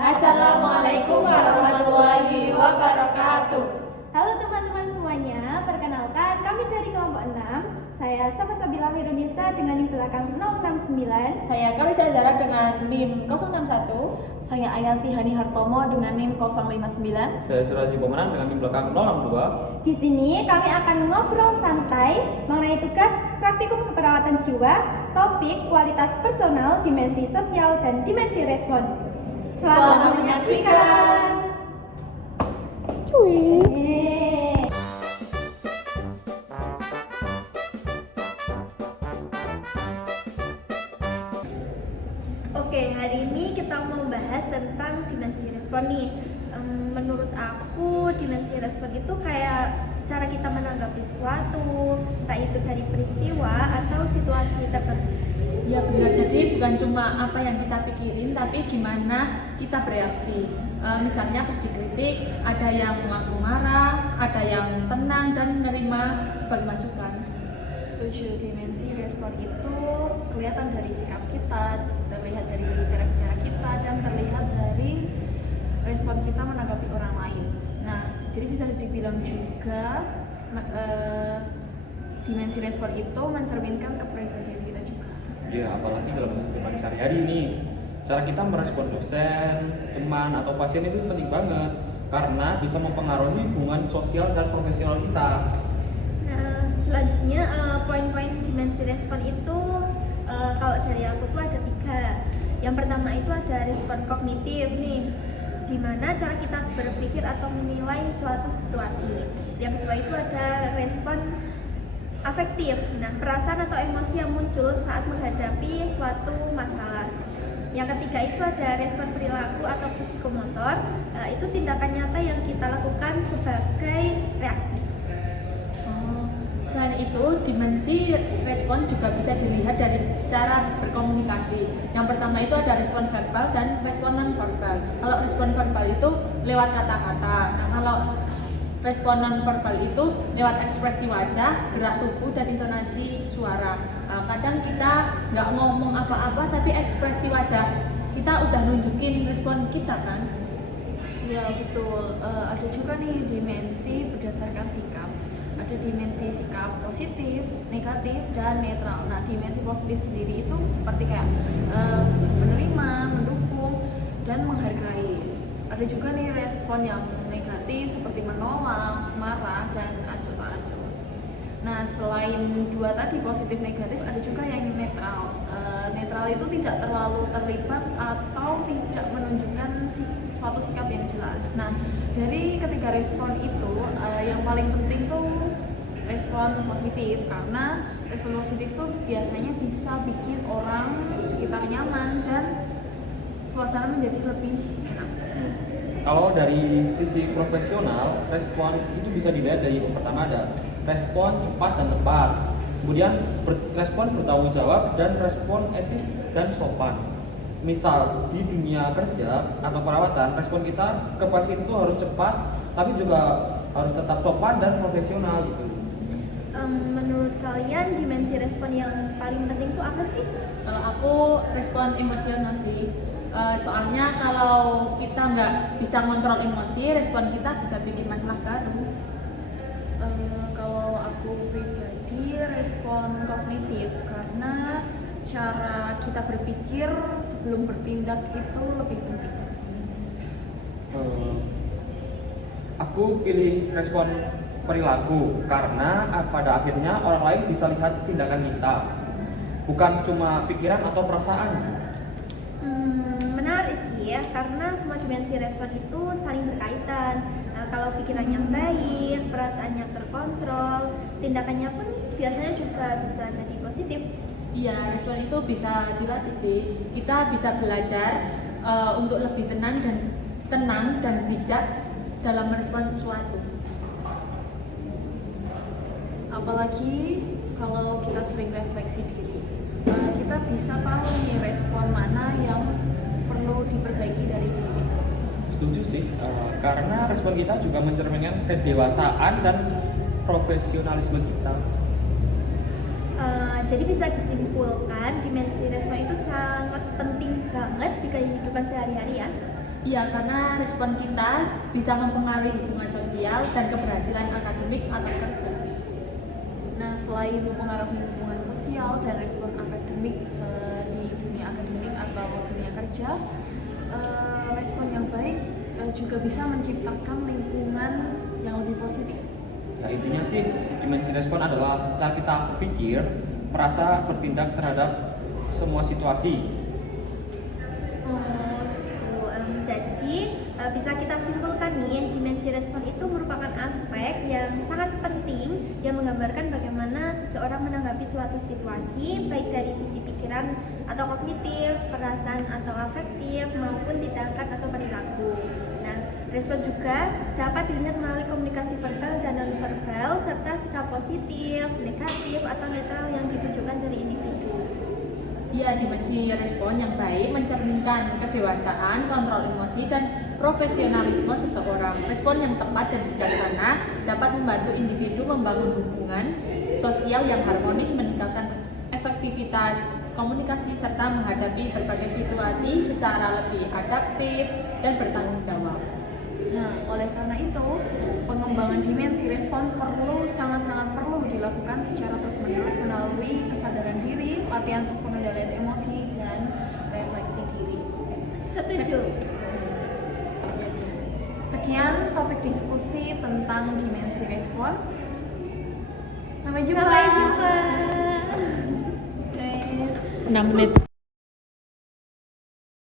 Assalamualaikum warahmatullahi wabarakatuh. Halo teman-teman semuanya, perkenalkan kami dari kelompok 6. Saya Sabila Hirunisa dengan NIM belakang 069. Saya Karisa Zara dengan NIM 061. Saya Ayasi Hani Hartomo dengan NIM 059. Saya Suraji Pemenang dengan NIM belakang 062. Di sini kami akan ngobrol santai mengenai tugas praktikum keperawatan jiwa, topik kualitas personal, dimensi sosial, dan dimensi respon. Selamat menyaksikan. Oke, hari ini kita mau bahas tentang dimensi respon nih. Menurut aku, dimensi respon itu kayak cara kita menanggapi sesuatu, entah itu dari peristiwa atau situasi tertentu. Ya benar, jadi bukan cuma apa yang kita pikirin, tapi gimana kita bereaksi. Misalnya pas dikritik, ada yang langsung marah, ada yang tenang dan menerima sebagai masukan. Setuju, dimensi respon itu kelihatan dari sikap kita, terlihat dari cara bicara kita, dan terlihat dari respon kita menanggapi orang lain. Nah, jadi bisa dibilang juga dimensi respon itu mencerminkan kepribadian kita juga. Ya, apalagi dalam kehidupan sehari-hari ini, cara kita merespon dosen, teman, atau pasien itu penting banget karena bisa mempengaruhi hubungan sosial dan profesional kita. Nah, selanjutnya poin-poin dimensi respon itu kalau dari aku tuh ada 3. Yang pertama itu ada respon kognitif nih, di mana cara kita berpikir atau menilai suatu situasi. Yang kedua itu ada respon afektif, nah perasaan atau emosi yang muncul saat menghadapi suatu masalah. Yang ketiga itu ada respon perilaku atau psikomotor, itu tindakan nyata yang kita lakukan sebagai reaksi. Selain itu, dimensi respon juga bisa dilihat dari cara berkomunikasi. Yang pertama itu ada respon verbal dan respon non-verbal. Kalau respon verbal itu lewat kata-kata. Nah, kalau respon non-verbal itu lewat ekspresi wajah, gerak tubuh, dan intonasi suara. Kadang kita nggak ngomong apa-apa, tapi ekspresi wajah kita udah nunjukin respon kita kan? Ya betul, ada juga nih dimensi berdasarkan sikap. Ada dimensi sikap positif, negatif, dan netral. Nah, dimensi positif sendiri itu seperti kayak menerima, mendukung, dan menghargai. Ada juga nih respon yang negatif seperti menolak, marah, dan acuh tak acuh. Nah, selain 2 tadi positif negatif, ada juga yang netral. Netral itu tidak terlalu terlibat atau tidak menunjukkan suatu sikap yang jelas. Nah, dari ketiga respon itu yang paling penting tuh respon positif, karena respon positif tuh biasanya bisa bikin orang sekitar nyaman dan suasana menjadi lebih enak. Kalau dari sisi profesional, respon itu bisa dilihat dari yang pertama ada respon cepat dan tepat, kemudian respon bertanggung jawab, dan respon etis dan sopan. Misal di dunia kerja atau perawatan, respon kita ke pasien itu harus cepat, tapi juga harus tetap sopan dan profesional gitu. Menurut kalian dimensi respon yang paling penting itu apa sih? Kalau aku respon emosional sih. Soalnya kalau kita nggak bisa ngontrol emosi, respon kita bisa bikin masalah baru. Kalau aku pribadi respon kognitif, karena cara kita berpikir sebelum bertindak itu lebih penting. Aku pilih respon perilaku karena pada akhirnya orang lain bisa lihat tindakan kita, bukan cuma pikiran atau perasaan. Menarik sih ya, karena semua dimensi respon itu saling berkaitan. Kalau pikirannya baik, perasaannya terkontrol, tindakannya pun biasanya juga bisa jadi positif. Iya, respon itu bisa dilatih sih. Kita bisa belajar untuk lebih tenang dan bijak dalam merespon sesuatu. Apalagi kalau kita sering refleksi diri, kita bisa tahu nih respon mana yang perlu diperbaiki dari diri kita. Setuju sih, karena respon kita juga mencerminkan kedewasaan dan profesionalisme kita. Jadi bisa disimpulkan dimensi respon itu sangat penting banget di kehidupan sehari-hari ya. Iya, karena respon kita bisa mempengaruhi hubungan sosial dan keberhasilan akademik atau kerja. Nah, selain mempengaruhi hubungan sosial dan respon akademik di dunia akademik atau dunia kerja, respon yang baik juga bisa menciptakan lingkungan yang lebih positif. Ya, intinya sih dimensi respon adalah cara kita berpikir, merasa, bertindak terhadap semua situasi. Jadi bisa kita simpulkan nih, dimensi respon itu merupakan aspek yang sangat penting yang menggambarkan bagaimana seseorang menanggapi suatu situasi, baik dari sisi pikiran atau kognitif, perasaan atau afektif, maupun tindakan atau perilaku. Nah, respon juga dapat dilihat melalui komunikasi verbal dan non-verbal, serta sikap positif, negatif, atau netral yang ditunjukkan dari individu. Iya, dimensi respon yang baik mencerminkan kedewasaan, kontrol emosi, dan profesionalisme seseorang. Respon yang tepat dan bijaksana dapat membantu individu membangun hubungan sosial yang harmonis, meningkatkan efektivitas komunikasi, serta menghadapi berbagai situasi secara lebih adaptif dan bertanggung jawab. Nah, oleh karena itu, pengembangan dimensi respon sangat-sangat perlu dilakukan secara terus-menerus melalui kesadaran diri, latihan pengendalian emosi, dan refleksi diri. Setuju. Sekian topik diskusi tentang dimensi respon. Sampai jumpa. Sampai jumpa. 6 menit.